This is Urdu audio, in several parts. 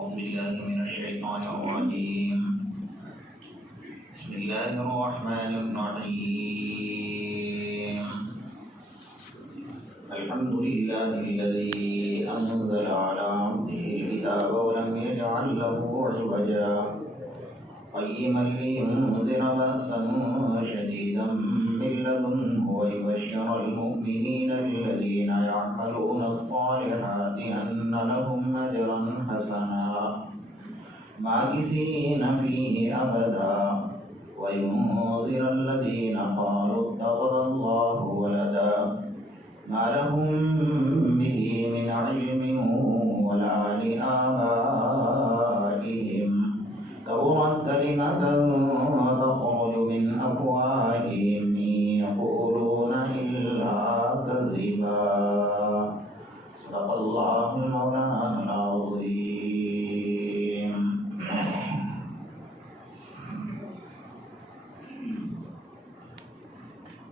أعوذ بالله من الشيطان الرجيم بسم الله الرحمن الرحيم الحمد لله الذي أنزل على عبده الكتاب ولم يجعل له عوجا قيما لينذر بأسا شديدا من لدنه ويبشر المؤمنين الذين يعملون الصالحات أن لهم أجرا حسنا ماكثين فيه أبدا وينذر الذين قالوا اتخذ الله ولدا ما لهم به من علم ولا لآبائهم كبرت كلمة تخرج من أفواههم يقولون إلا كذبا صدق الله المولانا العظيم.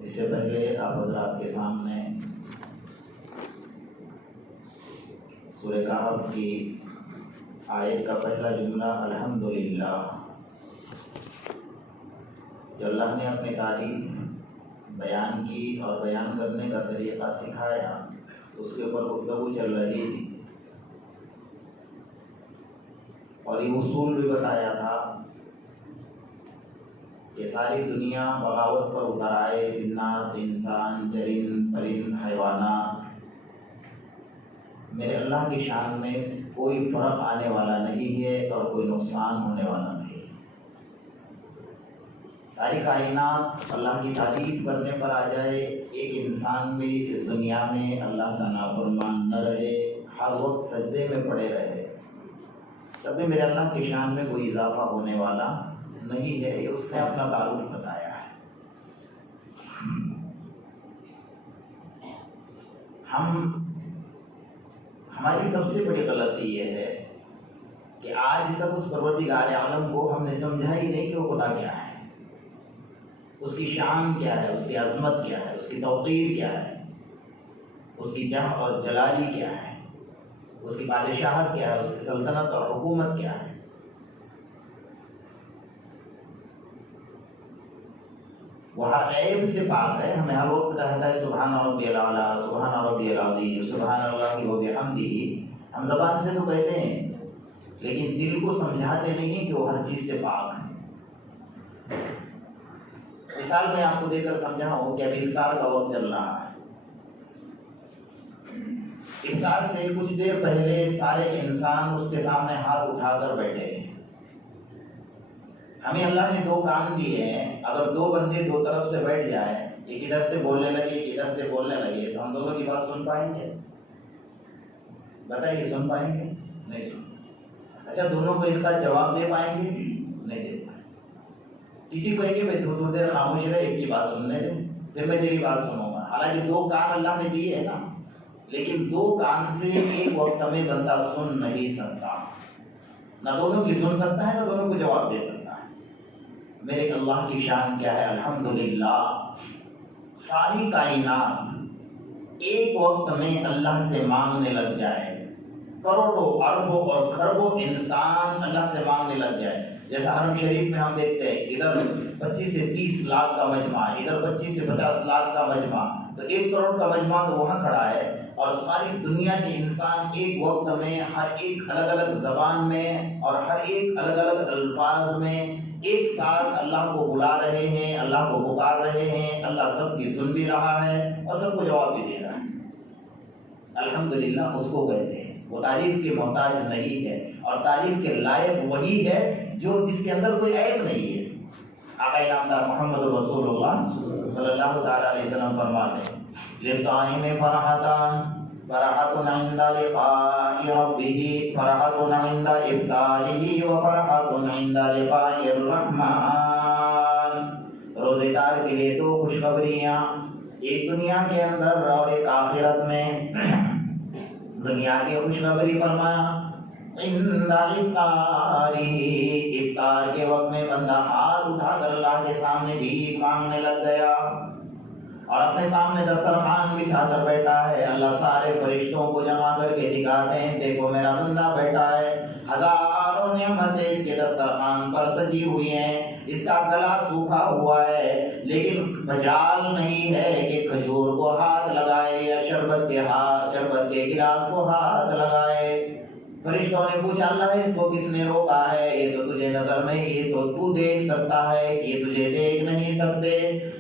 اس سے پہلے آپ حضرات کے سامنے سورہ کہف کی آیت کا پہلا جملہ الحمدللہ، جو اللہ نے اپنی تعریف بیان کی اور بیان کرنے کا طریقہ سکھایا، اس کے اوپر گفتگو چل رہی تھی اور یہ اصول بھی بتایا تھا کہ ساری دنیا بغاوت پر اتر آئے، جنات، انسان، چرند، پرند، حیوانات، میرے اللہ کی شان میں کوئی فرق آنے والا نہیں ہے اور کوئی نقصان ہونے والا نہیں۔ ساری کائنات اللہ کی تعریف کرنے پر آ جائے، ایک انسان بھی اس دنیا میں اللہ کا نافرمان نہ رہے، ہر وقت سجدے میں پڑے رہے، تب بھی میرے اللہ کی شان میں کوئی اضافہ ہونے والا نہیں ہے۔ یہ اس نے اپنا تعارف بتایا ہے۔ ہماری سب سے بڑی غلطی یہ ہے کہ آج تک اس پروردگار عالم کو ہم نے سمجھا ہی نہیں کہ وہ خدا کیا ہے، اس کی شان کیا ہے، اس کی عظمت کیا ہے، اس کی توقیر کیا ہے، اس کی جہ اور جلالی کیا ہے، اس کی بادشاہت کیا ہے، اس کی سلطنت اور حکومت کیا ہے۔ وہ ہر عیب سے پاک ہے، ہمیں ہر وقت کہتا ہے سبحان ربی الاعلیٰ، سبحان ربی العظیم، سبحان اللہ وبحمدہ۔ ہم زبان سے تو کہتے ہیں لیکن دل کو سمجھاتے نہیں کہ وہ ہر چیز سے پاک ہے۔ مثال میں آپ کو دے کر سمجھاؤں کہ ابھی افطار کا وقت چل رہا ہے۔ افطار سے کچھ دیر پہلے سارے انسان اس کے سامنے ہاتھ اٹھا کر بیٹھے ہیں۔ ہمیں اللہ نے دو کان دیے ہیں، اگر دو بندے دو طرف سے بیٹھ جائیں، ایک ادھر سے بولنے لگے ایک ادھر سے بولنے لگے، تو ہم دونوں کی بات سن پائیں گے؟ بتائیے، سن پائیں گے؟ نہیں سن۔ اچھا، دونوں کو ایک ساتھ جواب دے پائیں گے؟ نہیں دے پائیں۔ کسی کو کہ بھائی تھوڑی دیر خاموش رہے، ایک کی بات سننے دے، پھر میں تیری بات سنوں گا۔ حالانکہ دو کان اللہ نے دیے ہیں نا، لیکن دو کان سے ایک وقت میں بندہ سن نہیں سکتا، نہ دونوں کی سن سکتا ہے نہ دونوں کو جواب دے سکتا ہے۔ میرے اللہ کی شان کیا ہے؟ الحمدللہ، ساری کائنات ایک وقت میں اللہ سے مانگنے لگ جائے، کروڑوں اربوں اور کھربوں انسان اللہ سے مانگنے لگ جائے۔ جیسا حرم شریف میں ہم دیکھتے ہیں ادھر 25 سے 30 لاکھ کا مجمع، ادھر 25 سے 50 لاکھ کا مجمع، تو 1 کروڑ کا مجمع تو وہاں کھڑا ہے، اور ساری دنیا کے انسان ایک وقت میں ہر ایک الگ الگ زبان میں اور ہر ایک الگ الگ الفاظ میں ایک ساتھ اللہ کو بلا رہے ہیں، اللہ کو پکار رہے ہیں۔ اللہ سب کی سن بھی رہا ہے اور سب کو جواب بھی دے رہا ہے۔ الحمدللہ اس کو کہتے ہیں، وہ تعریف کے محتاج نہیں ہے، اور تعریف کے لائق وہی ہے جو جس کے اندر کوئی عیب نہیں ہے۔ آقا نامدار محمد رسول اللہ صلی اللہ تعالیٰ علیہ وسلم فرماتے ہیں للصائم فرحتان، فرحۃ عند لقاء ربہ، فرحۃ عند افطارہ، وفرحۃ عند لقاء الرحمن۔ روزے دار کے لیے دو خوشخبریاں، ایک دنیا کے اندر اور ایک آخرت میں۔ دنیا کی خوشخبری فرمایا عند افطارہ، افطار کے وقت میں بندہ ہاتھ اٹھا کر اللہ کے سامنے بھیک مانگنے لگ گیا۔ اور اپنے سامنے دسترخوان بچھا کر بیٹھا ہے. اللہ سارے فرشتوں کو جمع کر کے دکھاتے ہیں دیکھو میرا بندہ بیٹھا ہے, ہزاروں نعمتیں اس کے دسترخوان پر سجی ہوئی ہیں, اس کا گلا سوکھا ہوا ہے لیکن مجال نہیں ہے کہ کھجور کو ہاتھ لگائے یا شربت کے گلاس کو ہاتھ لگائے. فرشتوں نے پوچھا اللہ اس کو کس نے روکا ہے؟ یہ تو تجھے نظر نہیں, یہ تو دیکھ سکتا ہے, یہ تجھے دیکھ نہیں سکتے.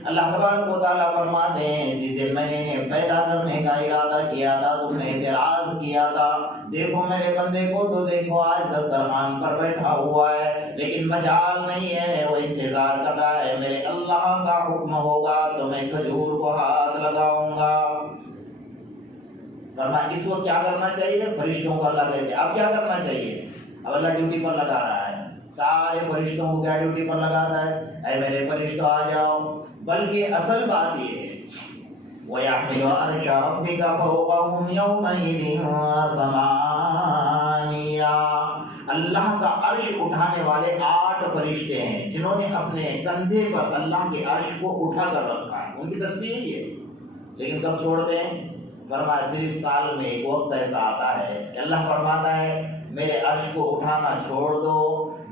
اللہ تبارک و تعالیٰ فرماتے ہیں جس دن میں نے پیدا کرنے کا ارادہ کیا تھا تم نے اعتراض کیا تھا, دیکھو میرے بندے کو تو دیکھو آج دسترخوان پر بیٹھا ہوا ہے لیکن مجال نہیں ہے, وہ انتظار کر رہا ہے میرے اللہ کا حکم ہوگا تو میں کھجور کو ہاتھ لگاؤں گا. فرمایا اس کو کیا کرنا چاہیے؟ فرشتوں کو اللہ کہتے ہیں اب کیا کرنا چاہیے؟ اب اللہ ڈیوٹی پر لگا رہا ہے, سارے فرشتوں کو کیا ڈیوٹی پر لگاتا ہے؟ اے میرے فرشتوں آ جاؤ. بلکہ اصل بات یہ ہے وَيَحْمِلُ عَرْشَ رَبِّكَ فَوْقَهُمْ يَوْمَئِذٍ ثَمَانِيَةٌ, اللہ کا عرش اٹھانے والے 8 فرشتے ہیں جنہوں نے اپنے کندھے پر اللہ کے عرش کو اٹھا کر رکھا ہے. ان کی تسبیح یہی ہے, لیکن کب چھوڑتے ہیں؟ فرمایا صرف سال میں ایک وقت ایسا آتا ہے کہ اللہ فرماتا ہے میرے عرش کو اٹھانا چھوڑ دو,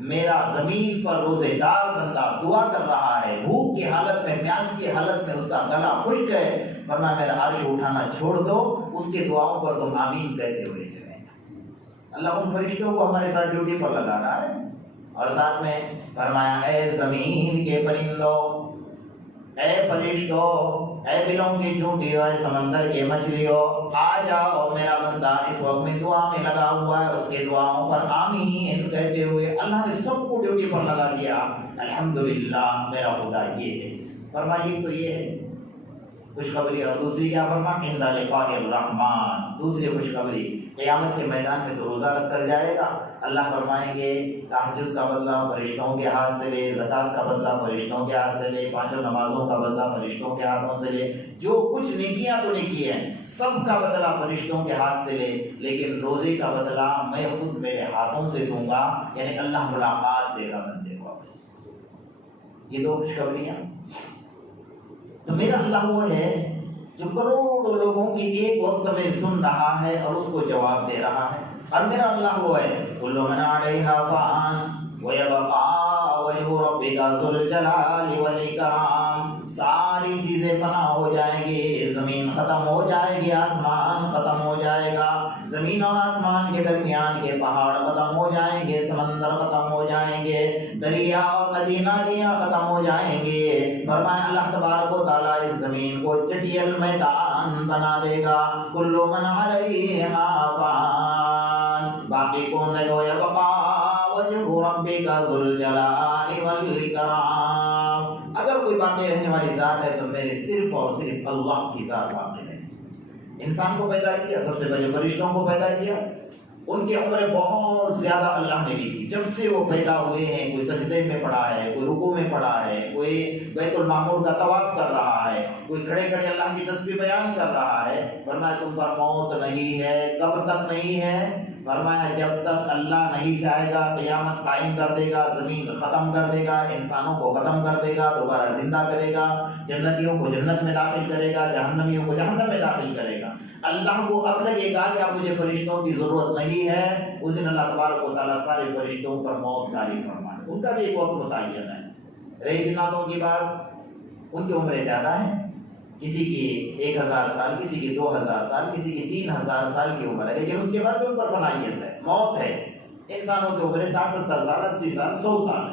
میرا زمین پر روزے دار بندہ دعا کر رہا ہے, بھوک کی حالت میں پیاس کی حالت میں اس کا گلا خشک ہے, فرمایا میرا عرش اٹھانا چھوڑ دو, اس کے دعاؤں پر تم آمین کہتے ہوئے چلیں. اللہ ان فرشتوں کو ہمارے ساتھ ڈیوٹی پر لگا رہا ہے. اور ساتھ میں فرمایا اے زمین کے پرندوں, اے فرشتوں, اے بلوں کی چونٹیوں, اے سمندر کے مچھلیوں, آ جاؤ میرا بندہ اس وقت میں دعا میں لگا ہوا ہے, اس کے دعاؤں پر آمین کہتے ہوئے اللہ نے سب کو ڈیوٹی پر لگا دیا. الحمدللہ میرا خدا یہ ہے. فرمایا ایک تو یہ ہے خوشخبری, اور دوسری کیا فرمایا عند لقاء الرحمن, دوسری خوشخبری قیامت کے میدان میں تو روزہ رکھ کر جائے گا. اللہ فرمائیں گے تہجد کا بدلہ فرشتوں کے ہاتھ سے لے, زکات کا بدلہ فرشتوں کے ہاتھ سے لے, 5 نمازوں کا بدلہ فرشتوں کے ہاتھوں سے لے, جو کچھ نیکیاں تو نیکی ہیں سب کا بدلہ فرشتوں کے ہاتھ سے لے, لیکن روزے کا بدلہ میں خود میرے ہاتھوں سے دوں گا. یعنی اللہ ملاقات دے گا بندے کو. یہ 2 خوشخبریاں. تو میرا اللہ وہ ہے جو کروڑوں لوگوں کی ایک وقت میں سن رہا ہے اور اس کو جواب دے رہا ہے. اور میرا اللہ وہ ہے کل من علیہا فان ویبقى وجہ ربک ذو الجلال والاکرام, ساری چیزیں فنا ہو جائیں گی, زمین ختم ہو جائے گی, آسمان ختم ہو جائے گا, زمین اور آسمان کے درمیان کے پہاڑ ختم ہو جائیں گے, سمندر ختم ہو جائیں گے, دریا اور ندی نالیاں ختم ہو جائیں گے. فرمایا اللہ تبارک و تعالیٰ اس زمین کو چٹیل میدان بنا دے گا. کل من علیہا فان, باقی کون ہے جو یبقى وجہ ربک ذو الجلال والاکرام. اگر کوئی باقی رہنے والی ذات ہے تو میرے صرف اور صرف اللہ کی ذات باقی رہے. انسان کو پیدا کیا, سب سے پہلے فرشتوں کو پیدا کیا, ان کی عمر بہت زیادہ اللہ نے لی تھی. جب سے وہ پیدا ہوئے ہیں کوئی سجدے میں پڑا ہے, کوئی رکوع میں پڑا ہے, کوئی بیت المعمور کا طواف کر رہا ہے, کوئی کھڑے کھڑے اللہ کی تسبیح بیان کر رہا ہے. فرمایا تم پر موت نہیں ہے. کب تک نہیں ہے؟ فرمایا جب تک اللہ نہیں چاہے گا قیامت قائم کر دے گا, زمین ختم کر دے گا, انسانوں کو ختم کر دے گا, دوبارہ زندہ کرے گا, جنتیوں کو جنت میں داخل کرے گا, جہنمیوں کو جہنم میں داخل کرے گا. اللہ کو اب لگے گا کہ اب مجھے فرشتوں کی ضرورت نہیں ہے. اس دن اللہ تبارک و تعالیٰ سارے فرشتوں پر موت جاری فرمائے. ان کا بھی ایک وقت متعین ہے. رہی جناتوں کی بات, ان کی عمریں زیادہ ہیں, کسی کی 1000 سال, کسی کی 2000 سال, کسی کی 3000 سال کی عمر ہے, لیکن اس کے بعد بھی ان پر فنائیت ہے, موت ہے. انسانوں کی عمریں 60-70 سال, 80 سال, 100 سال ہے.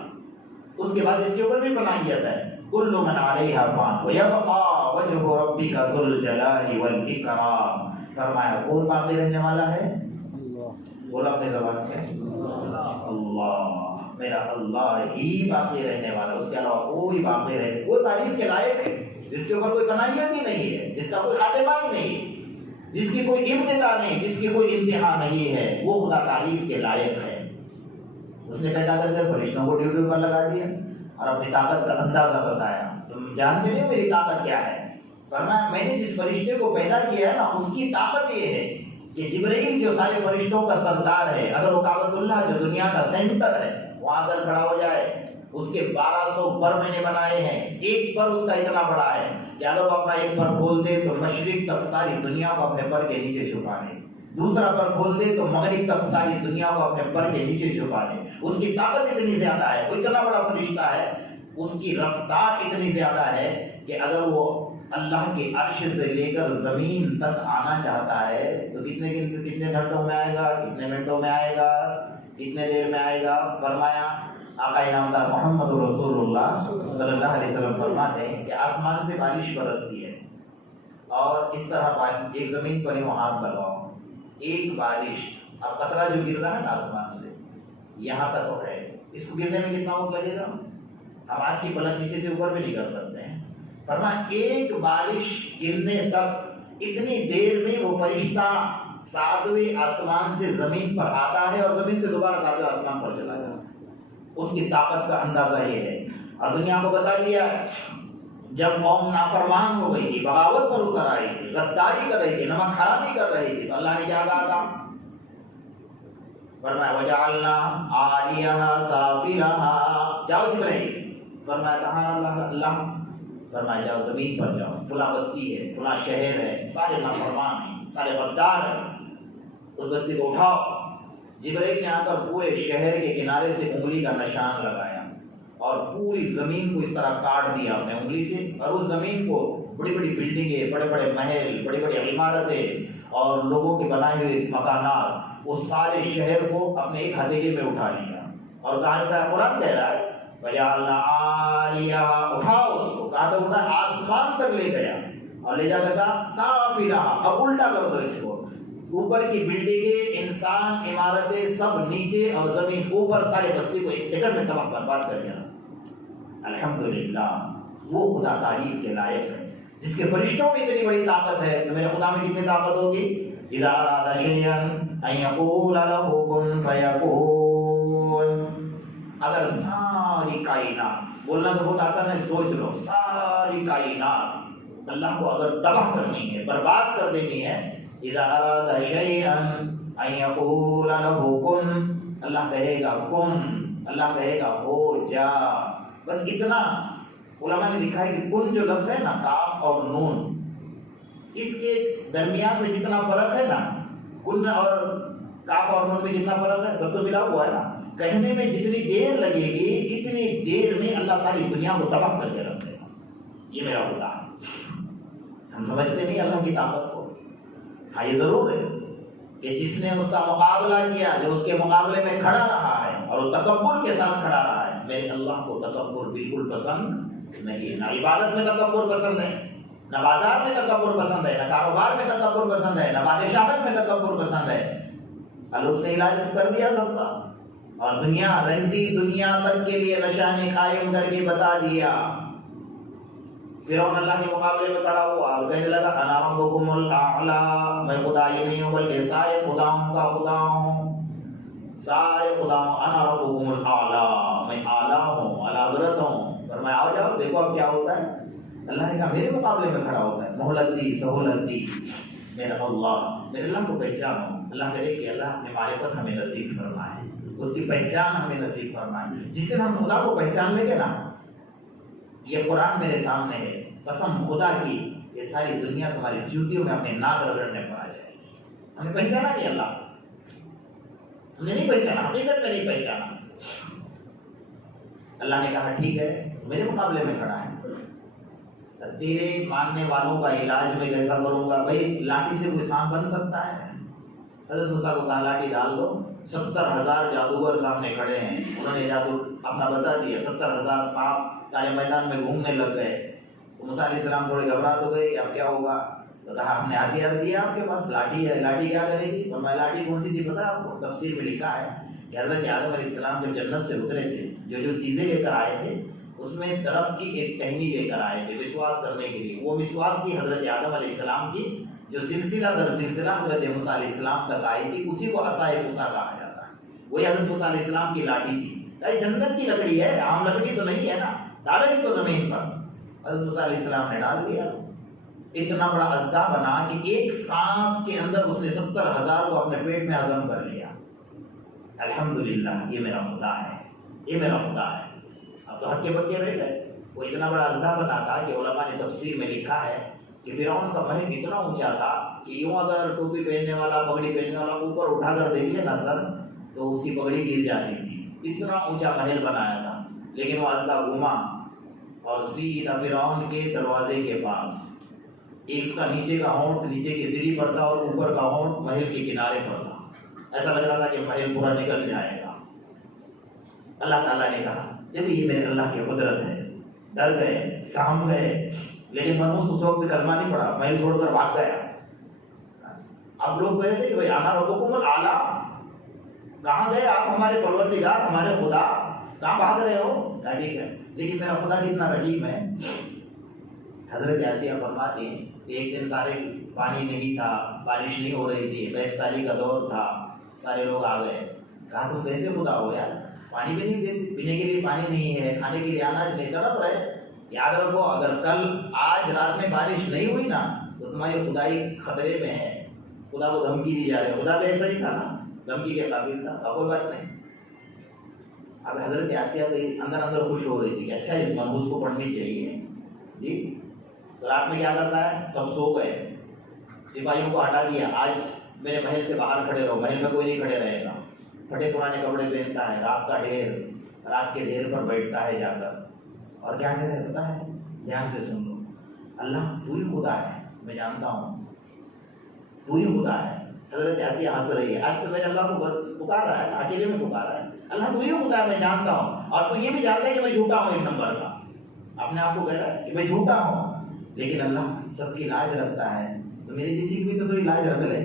اس کے بعد اس کے اوپر بھی فنائیت ہے. کل من علیہا فان ویبقى وجہ ربک ذو الجلال والاکرام. فرمایا کون باقی رہنے والا ہے؟ بولا اپنے زبان سے اللہ. میرا اللہ ہی باقی رہنے والا, اس کے علاوہ کوئی باقی رہے. وہ تعریف کے لائق ہے جس کے اوپر کوئی فنائیت ہی نہیں ہے, جس کا کوئی خاتمہ ہی نہیں, جس کی کوئی ابتدا نہیں, جس کی کوئی انتہا نہیں ہے. وہ خدا تعریف کے لائق ہے. اس نے پیدا کر کے فرشتوں کو ڈیوٹی پر لگا دیا اور اپنی طاقت کا اندازہ بتایا. تم جانتے نہیں میری طاقت کیا ہے؟ فرمایا میں نے جس فرشتے کو پیدا کیا ہے نا, اس کی طاقت یہ ہے کہ جبرائیل جو سارے فرشتوں کا سردار ہے, اگر وہ کعبۃ اللہ جو دنیا کا سینٹر ہے, وہاں اگر کھڑا ہو جائے، اس کے 1200 پر میں نے بنائے ہیں، ایک پر اس کا اتنا بڑا ہے کہ اگر وہ اپنا ایک پر کھول دے تو مشرق تک ساری دنیا کو اپنے پر کے نیچے چھپا لے، دوسرا پر کھول دے تو مغرب تک ساری دنیا کو اپنے پر کے نیچے چھپا لے۔ اس کی طاقت اتنی زیادہ ہے، وہ اتنا بڑا فرشتہ ہے، اس کی رفتار اتنی زیادہ ہے کہ اگر وہ اللہ کے عرش سے لے کر زمین تک آنا چاہتا ہے تو کتنے گھنٹوں میں آئے گا، کتنے منٹوں میں آئے گا، کتنے دیر میں آئے گا؟ فرمایا آقا انعامدار محمد رسول اللہ صلی اللہ علیہ وسلم فرماتے ہیں کہ آسمان سے بارش برستی ہے اور اس طرح ایک زمین پر یوں ہاتھ لگاؤ، ایک بارش، اب قطرہ جو گر رہا ہے نا آسمان سے یہاں تک ہے، اس کو گرنے میں کتنا وقت لگے گا؟ ہم آج کی پلک نیچے سے اوپر بھی نہیں کر سکتے ہیں۔ فرمایا ایک بارش گرنے تک اتنی دیر میں وہ فرشتہ 7ویں آسمان سے زمین پر آتا ہے اور زمین سے دوبارہ 7ویں آسمان پر چلا جاتا ہے۔ اس کی طاقت کا اندازہ یہ ہے، اور دنیا کو بتا دیا جب قوم نافرمان ہو گئی تھی، بغاوت پر اتر آئی تھی، غداری کر رہی تھی، نمک حرامی کر رہی تھی، تو اللہ نے کیا کہا تھا؟ فرمایا وجعلنا عالیہا سافلہا، جاؤ جبرائیل، فرمایا کہاں اللہ؟ فرمایا جاؤ زمین پر جاؤ، فلاں بستی ہے، فلاں شہر ہے، سارے نافرمان ہیں، سارے غدار ہیں، اس بستی کو اٹھاؤ۔ جبرائیل نے آ کر پورے شہر کے کنارے سے انگلی کا نشان لگایا اور پوری زمین کو اس طرح کاٹ دیا اپنے انگلی سے، اور اس زمین کو بڑی بڑی بلڈنگیں، بڑے بڑے محل، بڑی بڑی عمارتیں اور لوگوں کے بنائے ہوئے مکانات، وہ سارے شہر کو اپنے ایک ہتھیلی میں اٹھا لیا، اور قرآن کہہ رہا ہے وجعلنا عالیہا، اٹھاؤ اس کو، کہاں تک اٹھا؟ آسمان تک لے گیا، اور لے جا کر کہا سافلہا، اب الٹا کر دو اس کو، اوپر کی بلڈنگیں، انسان، عمارتیں سب نیچے اور زمین اوپر، سارے بستی کو ایک سیکنڈ میں تباہ برباد کر دیا۔ الحمدللہ، وہ خدا تعریف کے لائق ہے جس کے فرشتوں میں اتنی بڑی طاقت ہے، تو میرے خدا میں کتنی طاقت ہوگی؟ اذا اراد شیئا ان یقول له کن فیکون۔ اگر ساری کائنات، بولنا تو بہت آسان ہے، سوچ لو، ساری کائنات اللہ کو اگر تباہ کرنی ہے، برباد کر دینی ہے، اذا اراد شیئا ان یقول له کن، اللہ کہے گا کن، اللہ کہے گا ہو جا، بس اتنا۔ علماء نے لکھا ہے کہ کن جو لفظ ہے نا، کاف اور نون، اس کے درمیان میں جتنا فرق ہے نا، کن اور کاف اور نون میں جتنا فرق ہے، سب تو ملا ہوا ہے نا، کہنے میں جتنی دیر لگے گی اتنی دیر میں اللہ ساری دنیا کو تباہ کر کے رکھ دے گا۔ یہ میرا خدا ہے۔ ہم سمجھتے نہیں اللہ کی طاقت کو۔ ہاں یہ ضرور ہے کہ جس نے اس کا مقابلہ کیا، جو اس کے مقابلے میں کھڑا رہا ہے اور وہ تکبر کے ساتھ کھڑا رہا ہے، میرے اللہ کو تکبر بالکل پسند نہیں، نہ عبادت میں تکبر پسند ہے، نہ بازار میں تکبر پسند ہے، نہ کاروبار میں تکبر پسند ہے، نہ بادشاہت میں تکبر پسند ہے۔ اللہ اس نے علاج کر دیا سب کا، اور دنیا رہتی دنیا تک کے لیے نشانے قائم کر کے بتا دیا۔ فرعون اللہ کے مقابلے میں کھڑا ہوا اور کہنے لگا انا ربکم الاعلی، میں خدا ہی نہیں ہوں بلکہ سارے خداؤں کا خدا ہوں، سارے خداؤں، انا ربکم الاعلی، میں اعلیٰ ہوں، اعلیٰ حضرت ہوں۔ فرمایا آؤ جاؤ دیکھو اب کیا ہوتا ہے۔ اللہ نے کہا میرے مقابلے میں کھڑا ہوتا ہے، مہلت دی، سہولت دی، میرا اللہ، میرے اللہ کو پہچانو۔ اللہ کرے کہ اللہ اپنی معرفت ہمیں نصیب فرمائے، اس کی پہچان ہمیں نصیب فرمائے۔ جس دن ہم خدا کو پہچان لیں گے نا، یہ قرآن میرے سامنے ہے، قسم خدا کی یہ ساری دنیا تمہاری جوتیوں میں اپنے ناک رگڑنے پر آ جائے گی۔ ہم نے پہچانا نہیں اللہ، ہم نے نہیں پہچانا، حقیقت میں نہیں پہچانا۔ اللہ نے کہا ٹھیک ہے میرے مقابلے میں کھڑا ہے، تیرے ماننے والوں کا علاج میں کیسا کروں گا؟ بھائی لاٹھی سے کوئی سانپ بن سکتا ہے؟ حضرت موسیٰ کو کہا لاٹھی ڈال دو، 70,000 جادوگر سامنے کھڑے ہیں، انہوں نے جادو اپنا بتا دیا، 70,000 سانپ سارے میدان میں گھومنے لگ گئے۔ تو موسیٰ علیہ السلام تھوڑے گھبرا تو گئے کہ اب کیا ہوگا؟ تو کہا ہم نے ہتھیار دیا آپ کے پاس، لاٹھی ہے، لاٹھی کیا کرے گی؟ اور میں لاٹھی کون سی تھی پتہ آپ کو؟ تفسیر میں لکھا ہے کہ حضرت آدم علیہ السلام جب جنت سے اترے تھے، جو چیزیں لے کر آئے تھے اس میں درخت کی ایک ٹہنی لے کر آئے تھے مسواک کرنے کے لیے۔ وہ مسواک کی حضرت آدم علیہ السلام کی جو سلسلہ در سلسلہ حضرت موسیٰ علیہ السلام تک آئی تھی، اسی کو عصائے موسیٰ کہا جاتا ہے۔ وہی حضرت موسیٰ علیہ السلام کی لاٹھی تھی۔ جنت کی لکڑی ہے، عام لکڑی تو نہیں ہے نا، ڈالو اس کو زمین پر۔ حضرت موسیٰ علیہ السلام نے ڈال دیا، اتنا بڑا اژدھا بنا کہ ایک سانس کے اندر اس نے 70,000 کو اپنے پیٹ میں ہضم کر لیا۔ الحمدللہ، یہ میرا خدا ہے، یہ میرا خدا ہے. اب تو ہکے بکے رہ گئے. وہ اتنا بڑا اژدھا بنا تھا کہ علماء نے تفسیر میں لکھا ہے کہ فرعون کا محل اتنا اونچا تھا کہ یوں اگر ٹوپی پہننے والا پگڑی پہننے والا اوپر اٹھا کر دیکھ لے نا سر تو اس کی پگڑی گر جاتی تھی. اتنا اونچا محل بنایا تھا. لیکن وہ اژدھا گھوما اور سیدھا فرعون کے دروازے کے پاس. ایک اس کا نیچے کا ہونٹ نیچے کی سیڑھی پر تھا اور اوپر کا ہونٹ محل کے کنارے پر تھا. ایسا لگ رہا تھا کہ محل پورا نکل جائے گا. اللہ تعالیٰ نے کہا جب یہ میرے اللہ کی قدرت ہے. ڈر گئے, سام گئے, لیکن منوس اس وقت کلمہ نہیں پڑا, محل چھوڑ کر بھاگ گیا. اب لوگ کہہ رہے تھے کہ بھائی آنا ربکم الاعلیٰ, کہاں گئے آپ ہمارے پروردگار ہمارے خدا, کہاں بھاگ رہے ہو؟ کہا ٹھیک ہے لیکن میرا خدا کتنا رحیم ہے. حضرت آسیہ فرماتی ہیں کہ ایک دن سارے پانی نہیں تھا, بارش نہیں ہو رہی تھی, بیت سالی کا دور تھا, سارے لوگ آ گئے. کہا تم کیسے خدا ہو یار, پانی بھی نہیں دیتے, پینے کے لیے پانی نہیں ہے, کھانے کے لیے اناج نہیں, تڑپ رہے. یاد رکھو اگر کل آج رات میں بارش نہیں ہوئی نا تو تمہاری خدائی خطرے میں ہے. خدا کو دھمکی دی جا رہی ہے. خدا بھی ایسا ہی تھا نا, دھمکی کے قابل تھا. اب کوئی بات نہیں. اب حضرت آسیہ اندر اندر خوش ہو رہی تھی کہ اچھا اس منحوس کو پڑھنی چاہیے جی. تو رات میں کیا کرتا ہے, سب سو گئے, سپاہیوں کو ہٹا دیا, آج میرے محل سے باہر کھڑے رہو, محل میں کوئی نہیں کھڑے رہے گا. پھٹے پرانے کپڑے پہنتا ہے, رات کا ڈھیر, رات کے ڈھیر پر بیٹھتا ہے جا کر, اور کیا کہتے ہیں پتا ہے, دھیان سے سن لو, اللہ تو ہی خدا ہے, میں جانتا ہوں تو ہی خدا ہے. حضرت آسیہ ہنس رہی ہے, آج تو میرے اللہ کو پکار رہا ہے, اکیلے میں پکار رہا ہے. اللہ تو ہی خدا ہے, میں جانتا ہوں, اور تو یہ بھی جانتا ہے کہ میں جھوٹا ہوں, ایک نمبر کا اپنے آپ کو کہہ رہا ہے کہ میں جھوٹا ہوں, لیکن اللہ سب کی لاج رکھتا ہے, تو میرے جیسی کی بھی تو تھوڑی لاج رکھ لے.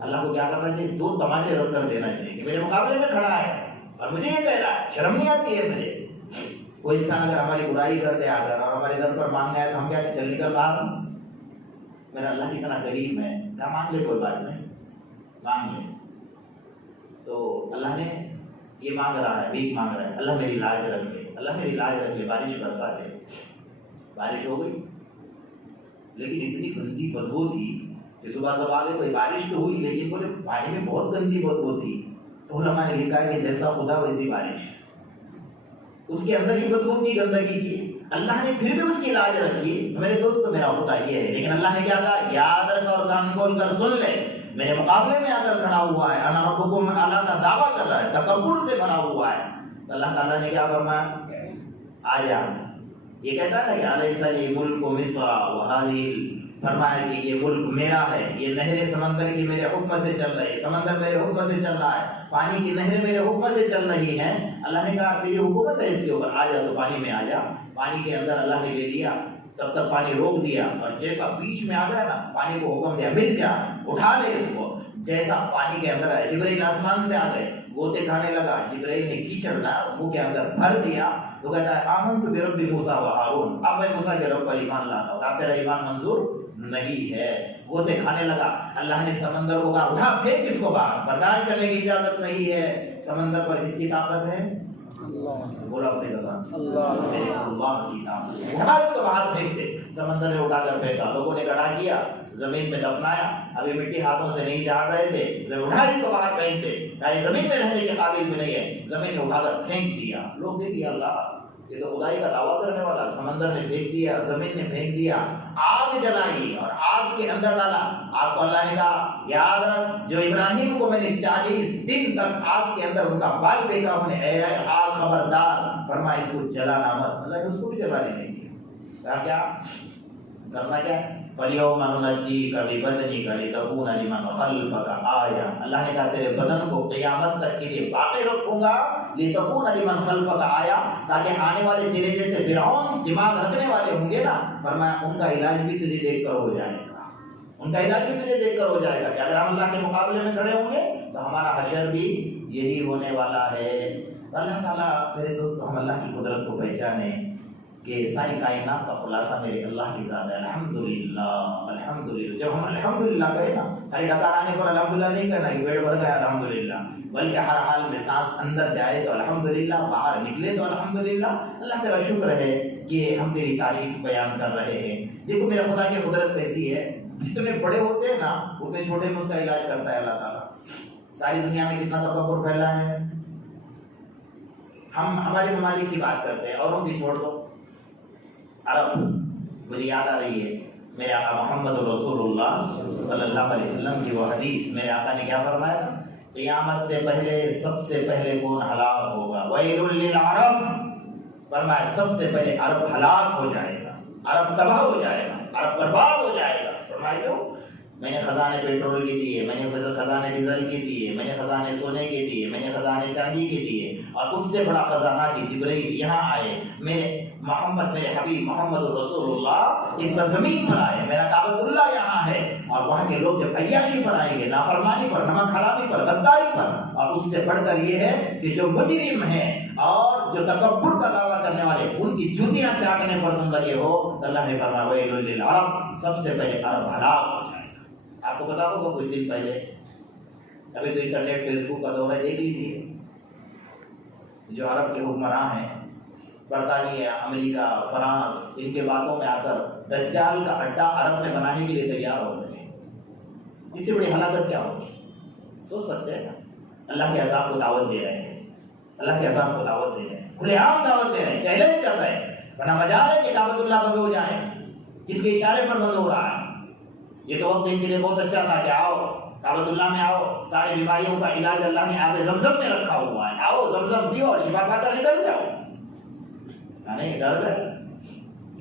اللہ کو کیا کرنا چاہیے, 2 تماچے رکھ کر دینا چاہیے کہ میرے مقابلے میں کھڑا ہے اور مجھے یہ کہہ رہا ہے, شرم نہیں آتی ہے مجھے. کوئی انسان اگر ہماری برائی کر دے آ کر اور ہمارے در پر مانگنا ہے تو ہم کیا کہ چل نکل باہر, میرا اللہ کتنا کریم ہے, کیا مانگ لے, کوئی بات نہیں, مانگ لے. تو اللہ نے یہ مانگ رہا ہے, بھیک مانگ رہا ہے, اللہ میری لاج رکھ لے, اللہ میری لاج رکھ لے, بارش برسا دے. بارش ہو گئی, لیکن اتنی گندی بدبو تھی کہ صبح سب آگے کوئی بارش تو ہوئی, لیکن بولے پانی میں بہت گندی بدبو تھی. تو علماء نے لکھا ہے کہ جیسا خدا ویسی بارش, اس کے اندر ہی بدبو تھی گندگی کی. اللہ نے پھر بھی اس کی لاج رکھی. میرے دوست میرا خدا یہ ہے, لیکن اللہ نے کیا کہا, یاد رکھ اور کان کھول کر سن لے, میرے مقابلے میں آ کر کھڑا ہوا ہے, انا ربکم الاعلیٰ کا دعویٰ کر رہا ہے, تکبر سے بھرا ہوا ہے. تو اللہ تعالیٰ نے کیا فرمایا, آ جا. یہ کہتا ہے نا کہ الیس لی ملک مصر وہذہ, فرمایا کہ یہ ملک میرا ہے, یہ نہریں سمندر کی میرے حکم سے چل رہی ہے, سمندر میرے حکم سے چل رہا ہے, پانی کی نہریں میرے حکم سے چل رہی ہیں. اللہ نے کہا کہ یہ حکومت ہے اس کے اوپر, آ جا تو پانی میں آ جا. پانی کے اندر اللہ نے لے لیا, تب تک پانی روک دیا, اور جیسا بیچ میں آ گیا نا, پانی کو حکم دیا مل جا, اٹھا لے اس کو. جیسا پانی کے اندر آیا, جبرائیل آسمان سے آ گئے, گوتے کھانے لگا, جبرائیل نے کیچڑ لایا منہ کے اندر بھر دیا. تو کہتا ہے آمنت برب موسیٰ و ہارون, اب میں موسیٰ کے رب پر ایمان لاتا ہوں. اب تیرا ایمان منظور نہیں ہے. گوتے کھانے لگا, اللہ نے سمندر کو کہا اٹھا پھینک اس کو باہر, برداشت کرنے کی اجازت نہیں ہے. سمندر پر کس کی طاقت ہے, بولا اپنی زبان سے, اللہ کی طاقت. اٹھا اس کو باہر پھینک دے. سمندر نے اٹھا کر پھینکا, لوگوں نے گڑھا کیا, زمین میں دفنایا. ابھی مٹی ہاتھوں سے نہیں جھاڑ رہے تھے, اٹھا اس کو باہر پھینک دے, یہ زمین میں رہنے کے قابل بھی نہیں ہے. زمین نے اٹھا کر پھینک دیا. لوگ دیکھیے اللہ یہ تو خدائی کا دعویٰ کرنے والا, سمندر نے پھینک دیا, زمین نے پھینک دیا, آگ جلائی اور آگ کے اندر ڈالا. آگ کو اللہ نے کہا یاد رکھ, جو ابراہیم کو میں نے 40 دن تک آگ کے اندر ان کا بال پھینکا, انہیں اے آگ خبردار, فرمایا اس کو جلانا مت. اللہ نے اس کو بھی جلانے نہیں دیا. کیا کرنا کیا, فَالْيَوْمَ نُنَجِّيكَ بِبَدَنِكَ لِتَكُونَ لِمَنْ خَلْفَكَ آیَةً. اللہ نے کہا تیرے بدن کو قیامت تک کے لیے باقی رکھوں گا, لِتَكُونَ لِمَنْ خَلْفَكَ آیَةً, تاکہ آنے والے تیرے جیسے فرعون دماغ رکھنے والے ہوں گے نا, فرمایا ان کا علاج بھی تجھے دیکھ کر ہو جائے گا, ان کا علاج بھی تجھے دیکھ کر ہو جائے گا. کہ اگر ہم اللہ کے مقابلے میں کھڑے ہوں گے تو ہمارا حشر بھی یہی ہونے والا ہے. اللہ تعالیٰ میرے دوست, ہم اللہ کی قدرت کو پہچانیں کہ ساری کائنات کا خلاصہ میرے اللہ کی ذات ہے. الحمدللہ الحمدللہ. جب ہم الحمدللہ کہیں نا, خالی ڈکار آنے پر الحمدللہ نہیں کہنا کہ پیٹ بھر گیا الحمدللہ, بلکہ ہر حال میں سانس اندر جائے تو الحمدللہ, باہر نکلے تو الحمدللہ. اللہ تیرا شکر ہے کہ ہم تیری تعریف بیان کر رہے ہیں. دیکھو میرا خدا کی قدرت ایسی ہے, جتنے بڑے ہوتے ہیں نا اتنے چھوٹے میں اس کا علاج کرتا ہے اللہ تعالیٰ. ساری دنیا میں کتنا تکبر پھیلا ہے, ہم ہمارے ممالک کی بات کرتے ہیں، اوروں کی چھوڑ دو. عرب، مجھے یاد آ رہی ہے میرے آقا محمد رسول اللہ صلی اللہ علیہ وسلم کی وہ حدیث. میرے آقا نے کیا فرمایا تھا؟ قیامت سے پہلے سب سے پہلے کون ہلاک ہوگا؟ ویل للعرب. فرمایا سب سے پہلے عرب ہلاک ہو جائے گا، عرب تباہ ہو جائے گا، عرب برباد ہو جائے گا. فرمایا کیوں؟ میں نے خزانے پیٹرول کے دیے، میں نے خزانے ڈیزل کے دیے، میں نے خزانے سونے کے دیے، میں نے خزانے چاندی کے دیے، اور اس سے بڑا خزانہ کہ جبرائیل یہاں آئے، میرے محمد، میرے حبیب محمد رسول اللہ اس سرزمین پر آئے، میرا کعبۃ اللہ یہاں ہے، اور وہاں کے لوگ جب عیاشی پر آئیں گے، نافرمانی پر، نمک حرامی پر، غداری پر، اور اس سے بڑھ کر یہ ہے کہ جو مجرم ہیں اور جو تکبر کا دعویٰ کرنے والے، ان کی جوتیاں چاٹنے پر تم لگے ہو. اللہ نے فرمایا ویل للعرب، سب سے پہلے عرب ہلاک ہو جائے گا. آپ کو پتا ہوگا کچھ دن پہلے، ابھی تو انٹرنیٹ فیس بک کا دور ہے، دیکھ لیجیے جو عرب کے حکمراں ہیں، برطانیہ، امریکہ، فرانس، ان کے باتوں میں آ کر دجال کا اڈا عرب میں بنانے کے لیے تیار ہو گئے. اس سے بڑی ہلاکت کیا ہوگی؟ سوچ سکتے ہیں نا. اللہ کے عذاب کو دعوت دے رہے ہیں، اللہ کے عذاب کو دعوت دے رہے ہیں، کھلے عام دعوت دے رہے ہیں، چیلنج کر رہے ہیں. ورنہ مجال ہے کہ کعبۃ اللہ بند ہو جائے، کس کے اشارے پر بند ہو رہا ہے؟ یہ تو وقت ان کے لیے بہت اچھا تھا کہ آؤ کعبۃ اللہ میں آؤ، ساری بیماریوں کا علاج اللہ نے آب زمزم میں رکھا ہوا ہے، آؤ زمزم پیو اور شفا پا کر نکل جاؤ. نہیں، ڈر گئے.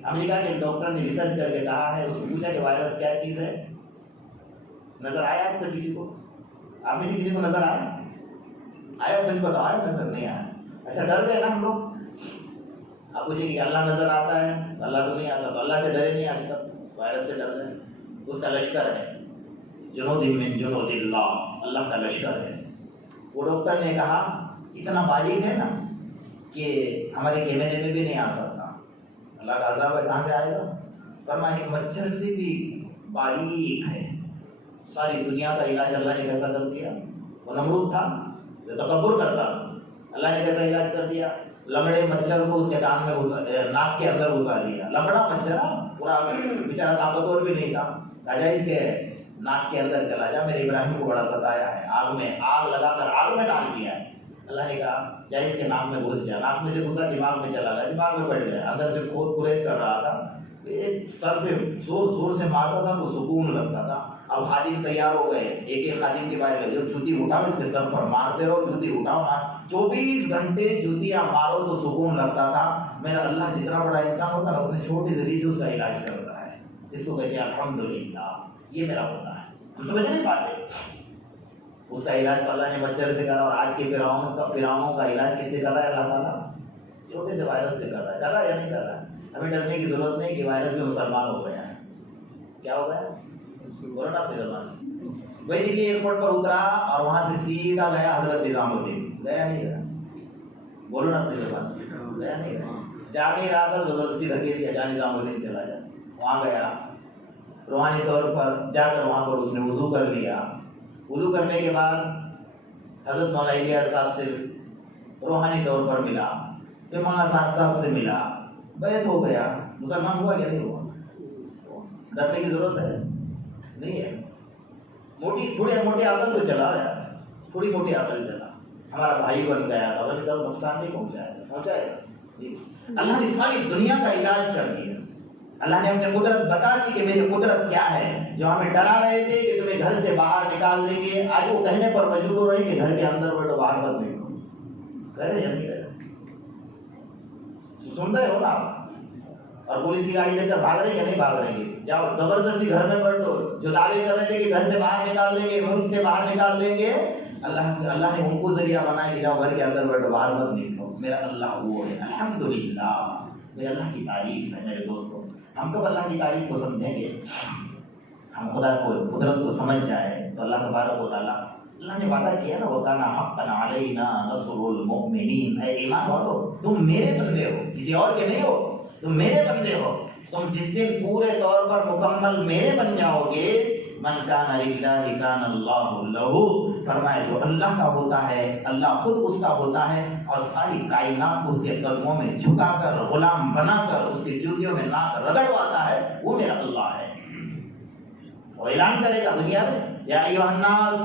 امریکہ کے ایک ڈاکٹر نے ریسرچ کر کے کہا ہے، اس کو پوچھا کہ وائرس کیا چیز ہے. نظر آیا اس کا کسی کو؟ آپ میں سے کسی کو نظر آیا؟ آیا؟ سچ بتاؤ، آیا؟ نظر نہیں آیا. اچھا، ڈر گئے نا ہم لوگ. آپ پوچھیں کہ اللہ نظر آتا ہے، اللہ تو نہیں آتا، تو اللہ سے ڈرے نہیں آج تک، وائرس سے ڈر رہے. اس کا لشکر ہے، جنود من جنود اللہ، اللہ کا لشکر ہے. وہ ڈاکٹر نے کہا اتنا باریک ہے نا کہ ہمارے کیمرے میں بھی نہیں آ سکتا. اللہ کا عذاب ہے، کہاں سے آئے گا؟ فرمایا ایک مچھر سے بھی باریک ہے. ساری دنیا کا علاج اللہ نے کیسا کر دیا؟ وہ نمرود تھا جو تکبر کرتا، اللہ نے کیسا علاج کر دیا؟ لمڑے مچھر کو اس کے کان میں ناک کے اندر گھسا دیا. لمڑا مچھر پورا بیچارہ طاقتور بھی نہیں تھا، کہا اس کے ناک کے اندر چلا جا. میرے ابراہیم کو بڑا ستایا ہے، آگ میں آگ لگا کر آگ میں ڈال دیا ہے. اللہ نے کہا جا اس کے ناک میں گھس جا. ناک میں سے گھسا، دماغ میں چلا گیا، دماغ میں بیٹھ گیا. اندر سے کھود کھرید کر رہا تھا، سر پہ زور زور سے مارتا تھا تو سکون لگتا تھا. اب خادم تیار ہو گئے، ایک ایک خادم کے بارے لگے، جوتی اٹھاؤ اس کے سر پر، مارتے رہو، جوتی اٹھاؤ، 24 گھنٹے جوتیاں مارو تو سکون لگتا تھا. میرا اللہ جتنا بڑا انسان ہوتا ہے اتنے چھوٹے ذریعے سے اس کا علاج کرتا ہے. اس کو کہتے ہیں الحمدللہ، یہ میرا ہوتا ہے. ہم سمجھ نہیں پاتے. اس کا علاج تو اللہ نے مچھر سے کرا، اور آج کے فرعونوں کا علاج کس سے کر رہا ہے؟ اللہ تعالیٰ چھوٹے سے وائرس سے کر رہا ہے یا نہیں کر رہا ہے؟ ہمیں ڈرنے کی ضرورت نہیں کہ وائرس میں مسلمان ہو گیا ہے. کیا ہو گیا؟ بولو نا اپنی زبان سے. وہی دلی ایئرپورٹ پر اترا اور وہاں سے سیدھا گیا حضرت نظام الدین. گیا نہیں گیا؟ بولو نا اپنی زبان سے. گیا نہیں گیا؟ جا نہیں رہا تھا، زبردستی دھکے دیا، جا نظام الدین چلا جا. وہاں گیا، روحانی طور پر جا کر وہاں پر اس نے وضو کر لیا. وضو کرنے کے بعد حضرت مولا الیاس صاحب سے روحانی طور پر ملا، پھر مولانا سعد صاحب سے ملا، بیعت ہو گیا. مسلمان ہوا یا نہیں ہوا؟ ڈرنے کی ضرورت ہے نہیں ہے. تھوڑی موٹی عقل تو چلا رہا ہے، تھوڑی موٹی عقل چلا، ہمارا بھائی بن گیا، خبر کب نقصان نہیں پہنچائے گا. اللہ نے ساری دنیا کا علاج کر دیا. اللہ نے اپنی قدرت بتا دی کہ میری قدرت کیا ہے. جو ہمیں ڈرا رہے تھے کہ تمہیں گھر سے باہر نکال دیں گے، آج وہ کہنے پر مجبور رہے کہ گھر کے اندر بیٹھو، باہر مت نکلو. کہہ رہے ہیں نہیں کہہ رہے؟ سن رہے ہو نا آپ؟ اور پولیس کی گاڑی دیکھ کر بھاگ رہے کہ نہیں بھاگ رہے ہیں؟ جاؤ زبردستی گھر میں بیٹھو. جو دعوے کر رہے تھے کہ گھر سے باہر نکال دیں گے، ملک سے باہر نکال دیں گے، اللہ نے ان کو ذریعہ بنایا کہ جاؤ گھر کے اندر بیٹھو، باہر مت نکلو. میرا اللہ وہ ہے. الحمدللہ، میرے اللہ کی تعریف ہے. میرے دوستوں، ہم کب اللہ کی تعریف کو سمجھیں گے؟ ہم خدا کو، قدرت کو سمجھ جائیں تو اللہ تبارک و تعالیٰ، اللہ نے وعدہ کیا نا وَكَانَ حَقًّا عَلَيْنَا نَصْرُ الْمُؤْمِنِينَ. اے ایمان والو، تم میرے بندے ہو، کسی اور کے نہیں ہو، تم میرے بندے ہو. تم جس دن پورے طور پر مکمل میرے بن جاؤ گے، من کان للہ کان اللہ لہ. فرمایا جو اللہ کا ہوتا ہے اللہ خود اس کا ہوتا ہے، اور ساری کائنات کو اس کے قدموں میں جھکا کر، غلام بنا کر، اس کی جوتیوں میں ناک رگڑواتا ہے، وہ میرا اللہ ہے. وہ اعلان کرے گا دنیا میں، یا ایھا الناس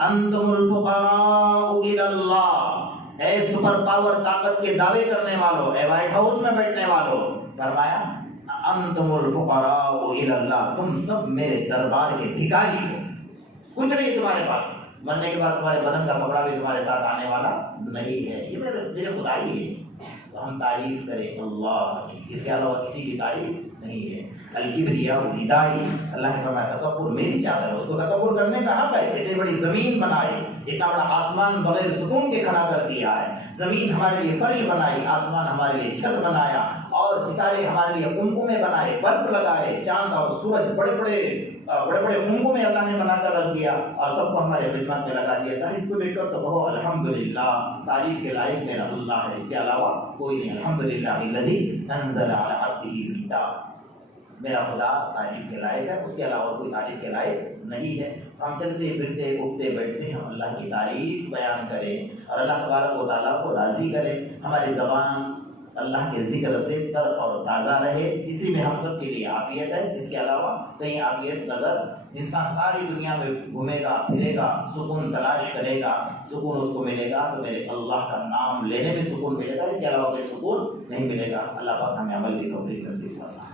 انتم الفقراء الی اللہ. اے سپر پاور طاقت کے دعوے کرنے والوں، اے وائٹ ہاؤس میں بیٹھنے والوں، فرمایا انتم الفقراء الی اللہ، تم سب میرے دربار کے بھکاری ہو، کچھ نہیں تمہارے پاس، مرنے کے بعد تمہارے بدن کا کپڑا بھی تمہارے ساتھ آنے والا نہیں ہے، یہ میرے خدا ہی ہے۔ تو ہم تعریف کریں اللہ کی، اس کے علاوہ کسی کی تعریف نہیں ہے۔ الکبریاء ردائی، اللہ نے فرمایا تکبر میری چادر ہے، اس کو تکبر کرنے کا حق ہے۔ اتنی بڑی زمین بنائی، اتنا بڑا آسمان بغیر ستون کے کھڑا کر دیا ہے، زمین ہمارے لیے فرش بنائی، آسمان ہمارے لیے چھت بنایا، اور ستارے ہمارے لیے قمقمے بنائے، بلب لگائے، چاند اور سورج بڑے بڑے قمقمے اللہ نے بنا کر رکھ دیا، اور سب کو ہمارے خدمت میں لگا دیا تھا۔ اس کو دیکھ کر تو کہو الحمدللہ، تعریف کے لائق میرا اللہ ہے، اس کے علاوہ کوئی نہیں۔ الحمدللہ الذی انزل علی عبدہ الکتاب، میرا خدا تعریف کے لائق ہے، اس کے علاوہ کوئی تعریف کے لائق نہیں ہے۔ ہم چلتے پھرتے اٹھتے بیٹھتے ہم اللہ کی تعریف بیان کریں، اور اللہ تبارک و تعالیٰ کو راضی کریں، ہماری زبان اللہ کے ذکر سے تر اور تازہ رہے، اسی میں ہم سب کے لیے عافیت ہے، اس کے علاوہ کہیں عافیت نظر، انسان ساری دنیا میں گھومے گا پھرے گا، سکون تلاش کرے گا، سکون اس کو ملے گا تو میرے اللہ کا نام لینے میں سکون ملے گا، اس کے علاوہ کوئی سکون نہیں ملے گا۔ اللہ پاک ہمیں عمل کی توفیق نصیب فرمائے۔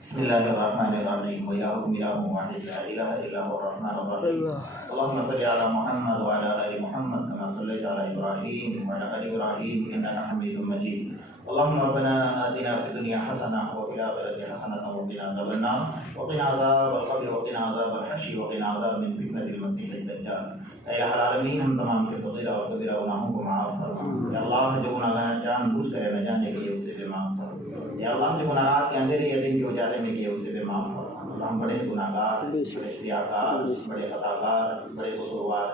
بسم اللہ الرحمن الرحیم، وَإِلَٰهُكُمْ إِلَٰهٌ وَاحِدٌ لَا إِلَٰهَ إِلَّا هُوَ الرَّحْمَٰنُ الرَّحِيمُ اللهم صل على محمد وعلى آل محمد كما صليت على إبراهيم وعلى آل إبراهيم إنك حميد مجيد اللهم ربنا آتنا في الدنيا حسنة وفي الآخرة حسنة وقنا عذاب النار وقنا عذاب القبر وقنا عذاب الحشر وقنا عذاب من فتنة المسيح الدجال۔ اے الہ العالمین، ہم تمام کے صغیرہ اور کبیرہ گناہوں کو معاف فرما۔ یا اللہ، جو گناہ جان بوجھ کر نہ جانے کے اسے بھی معاف فرما۔ یا اللہ، جو گناہات کے اندھیرے یا دن کے اجالے میں کیے اسے بھی معاف فرما۔ اللہ، ہم بڑے گناہگار، بڑے سیاہکار، بڑے خطاکار، بڑے قصوروار،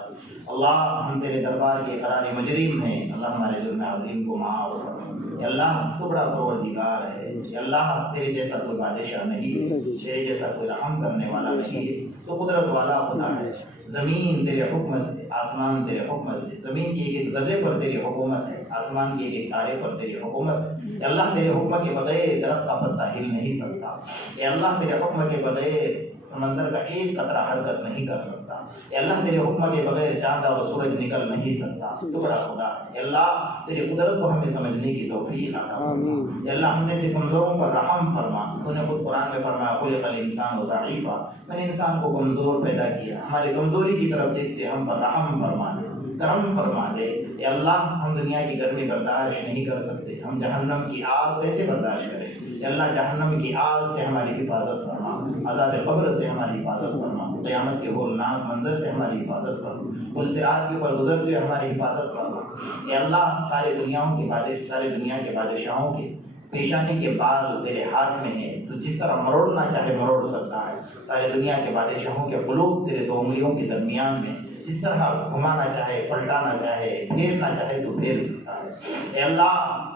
اللہ ہم تیرے دربار کے قرار مجرم ہیں، اللہ ہمارے جرم عظیم کو معاف فرما۔ یا اللہ، تو بڑا پروردگار ہے، یا اللہ تیرے جیسا کوئی بادشاہ نہیں، تیرے جیسا کوئی رحم کرنے والا نہیں ہے، تو قدرت والا خدا ہے۔ زمین تیرے حکم سے، آسمان تیرے حکم سے، زمین کی ایک ایک ذرے پر تیری حکومت ہے، آسمان کی ایک ایک تارے پر تیری حکومت ہے۔ یا اللہ، تیرے حکم کے بغیر درخت کا پتا ہل نہیں سکتا، یا اللہ تیرے حکم کے بغیر سمندر کا ایک قطرہ حرکت نہیں کر سکتا، یا اللہ تیرے حکم کے بغیر چاند اور سورج نکل نہیں سکتا، تو بڑا خدا ہے۔ یا اللہ، تیری قدرت کو ہمیں سمجھنے کی توفیق عطا فرما۔ یا اللہ، ہم جیسے کمزوروں پر رحم فرما۔ تو نے خود قرآن میں فرمایا خلق الانسان ضعیفا، میں نے انسان کو کمزور پیدا کیا، ہماری کمزوری کی طرف دیکھتے ہم پر رحم فرما دے، کرم فرما دے۔ یا اللہ، ہم دنیا کی گرمی برداشت نہیں کر سکتے، ہم جہنم کی آگ کیسے برداشت کریں؟ یا اللہ، جہنم کی آگ سے ہماری حفاظت فرما، عذاب قبر سے ہماری حفاظت فرما، قیامت کے ہولناک منظر سے ہماری حفاظت فرما، پل صراط کے اوپر گزرتے ہوئے ہماری حفاظت فرما۔ یا اللہ، سارے دنیا کے بادشاہوں کے پیشانی کے بال تیرے ہاتھ میں ہے، تو جس طرح مروڑنا چاہے مروڑ سکتا ہے۔ سارے دنیا کے بادشاہوں کے قلوب تیرے دو انگلیوں کے درمیان میں، جس طرح گھمانا چاہے، پلٹانا چاہے، پھیرنا چاہے تو پھیر سکتا ہے۔ اے اللہ،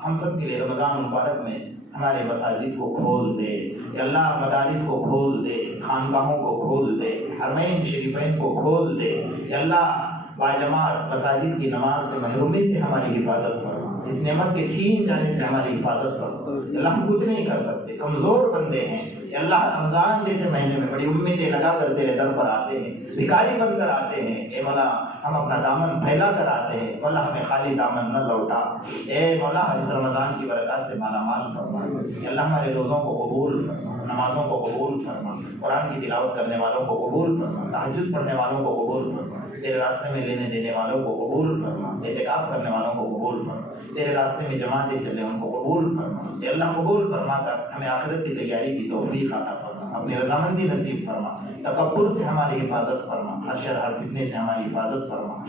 ہم سب کے لیے رمضان مبارک میں ہمارے مساجد کو کھول دے، اے اللہ مدارس کو کھول دے، خانقاہوں کو کھول دے، حرمین شریفین کو کھول دے، اے اللہ باجماعت مساجد کی نماز سے محرومی سے ہماری حفاظت فرما، اس نعمت کے چھین جانے سے ہماری حفاظت کرو۔ اللہ، ہم کچھ نہیں کر سکتے، کمزور بندے ہیں۔ اللہ، رمضان جیسے مہینے میں بڑی امیدیں لگا کر تیرے در پر آتے ہیں، بھکاری بن کر آتے ہیں۔ اے مولا، ہم اپنا دامن پھیلا کر آتے ہیں، مولا ہمیں خالی دامن نہ لوٹا۔ اے مولا، اس رمضان کی برکات سے مالا مال فرما۔ اللہ، ہمارے روزوں کو قبول فرما، نمازوں کو قبول فرما، قرآن کی تلاوت کرنے والوں کو قبول فرما، تہجد پڑھنے والوں کو قبول فرما، تیرے راستے میں لینے دینے والوں کو قبول فرما، اعتکاف کرنے والوں کو قبول فرما، تیرے راستے میں جماعتیں چلے ان کو قبول فرما۔ اے اللہ، قبول فرما کر ہمیں آخرت کی تیاری کی توفیق عطا فرما، اپنی رضامندی نصیب فرما، تکبر سے ہماری حفاظت فرما، ہر شر ہر فتنے سے ہماری حفاظت فرما۔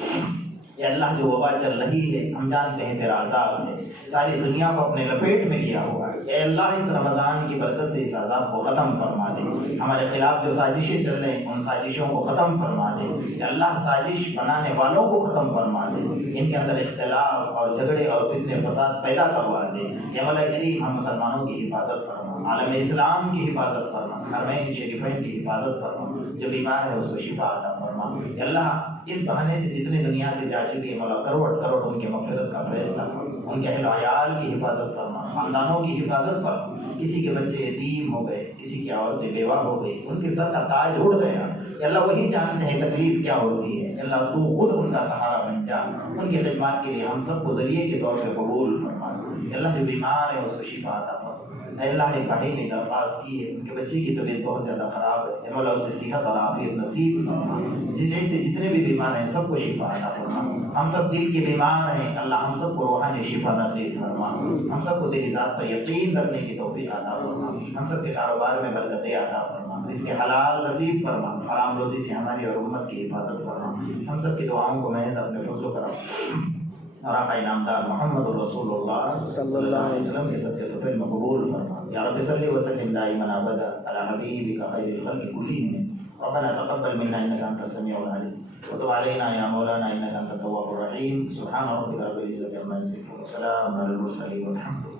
اے اللہ، جو وبا چل رہی ہے ہم جانتے ہیں تیرا عذاب ہے، ساری دنیا کو اپنے لپیٹ میں لیا ہوا ہے۔ اے اللہ، اس رمضان کی برکت سے اس عذاب کو ختم فرما دے، ہمارے خلاف جو سازشیں چل رہے ہیں ان سازشوں کو ختم فرما دے۔ اے اللہ، سازش بنانے والوں کو ختم فرما دے، ان کے اندر اختلاف اور جھگڑے اور فتنے فساد پیدا کروا دے۔ اے مولا کریم، ہم مسلمانوں کی حفاظت فرما، عالم اسلام کی حفاظت فرما، حرمین شریفین کی حفاظت فرما، جو بیمار ہے اس کو شفا عطا فرما۔ اے اللہ، اس بہانے سے جتنے دنیا سے جا چکے مولا کروڑ کروڑ ان کے مغفرت کا فیصلہ فرما، ان کے اہل و عیال کی حفاظت فرما، خاندانوں کی حفاظت فرما۔ کسی کے بچے یتیم ہو گئے، کسی کی عورتیں بیوہ ہو گئی، ان کے سر کا تاج اڑ گیا، کہ اللہ وہی جانتے ہیں تکلیف کیا ہوتی ہے، اللہ تو خود ان کا سہارا بن جا، ان کی خدمات کے لیے ہم سب کو ذریعے کے طور پہ قبول فرما، اللہ جو بیمار ہے اس کو شفا عطا فرما۔ اے اللہ ایک بھائی نے درخواست کی ہے، ان کے بچے کی طبیعت بہت زیادہ خراب ہے، اے مولا اسے صحت اور عافیت نصیب فرما، جتنے بھی بیمار ہیں سب کو شفا عطا فرما، ہم سب دل کے بیمار ہیں اللہ ہم سب کو روحانی شفا نصیب فرما، ہم سب کو تیری ذات پر یقین رکھنے کی توفیق عطا فرما، ہم سب کے کاروبار میں برکتیں عطا فرما، اس کے حلال نصیب فرما، حرام روزی سے ہماری اور امت کی حفاظت فرما، ہم سب کی دعاؤں کو محض اپنے فضل و کرم اور آقا انعامدار محمد رسول اللہ صلی اللہ علیہ وسلم کے صدقے طفیل میں قبول فرما۔ یا رب صلی وسلم دائما ابدا علی حبیبک خیر الخلق کلہم، ربنا تقبل منا انک انت السمیع العلیم وتب علینا یا مولانا انک انت التواب الرحیم، سبحان ربک رب العزۃ عما یصفون وسلام علی المرسلین والحمد للہ۔